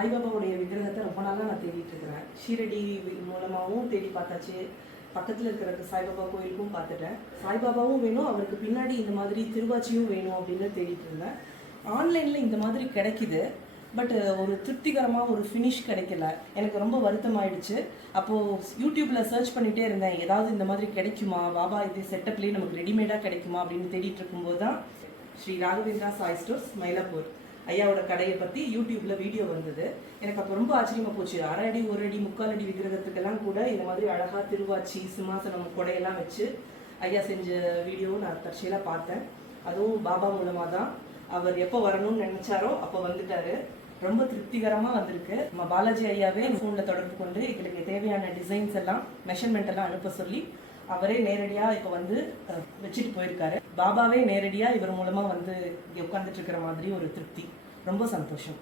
சாய்பாபாவுடைய விக்கிரகத்தை ரொம்ப நாளாக நான் தேடிட்டு இருக்கிறேன். ஷீரடி மூலமாகவும் தேடி பார்த்தாச்சு, பக்கத்தில் இருக்கிற சாய்பாபா கோயிலுக்கும் பார்த்துட்டேன். சாய்பாபாவும் வேணும், அவருக்கு பின்னாடி இந்த மாதிரி திருவாச்சியும் வேணும் அப்படின்னு தேடிட்டு இருந்தேன். ஆன்லைனில் இந்த மாதிரி கிடைக்கிது, பட் ஒரு திருப்திகரமாக ஒரு ஃபினிஷ் கிடைக்கல. எனக்கு ரொம்ப வருத்தமாயிடுச்சு. அப்போது யூடியூப்பில் சர்ச் பண்ணிகிட்டே இருந்தேன், ஏதாவது இந்த மாதிரி கிடைக்குமா, பாபா இது செட்டப்லேயே நமக்கு ரெடிமேடாக கிடைக்குமா அப்படின்னு தேடிட்டு இருக்கும்போது தான் ஸ்ரீ ராகவேந்திரா சாய் ஸ்டோர்ஸ் மயிலாப்பூர் ஐயாவோட கடையை பற்றி யூடியூப்பில் வீடியோ வந்தது. எனக்கு அப்போ ரொம்ப ஆச்சரியமாக போச்சு. 1/2 அடி 1 அடி 3/4 அடி விக்கிரகத்துக்கெல்லாம் கூட இந்த மாதிரி அழகாக திருவாச்சி சிம்மாசனம் கொடையெல்லாம் வச்சு ஐயா செஞ்ச வீடியோவும் நான் தற்செயலாக பார்த்தேன். அதுவும் பாபா மூலமாக தான். அவர் எப்போ வரணும்னு நினச்சாரோ அப்போ வந்துட்டாரு. ரொம்ப திருப்திகரமாக வந்திருக்கு. நம்ம பாலாஜி ஐயாவே ஃபோனில் தொடர்பு கொண்டு எங்களுக்கு தேவையான டிசைன்ஸ் எல்லாம் மெஷர்மெண்ட் எல்லாம் அனுப்ப சொல்லி அவரே நேரடியாக இப்போ வந்து வச்சுட்டு போயிருக்காரு. பாபாவே நேரடியாக இவர் மூலமாக வந்து இங்கே உட்காந்துட்டு இருக்கிற மாதிரி ஒரு திருப்தி. ரொம்ப சந்தோஷம்.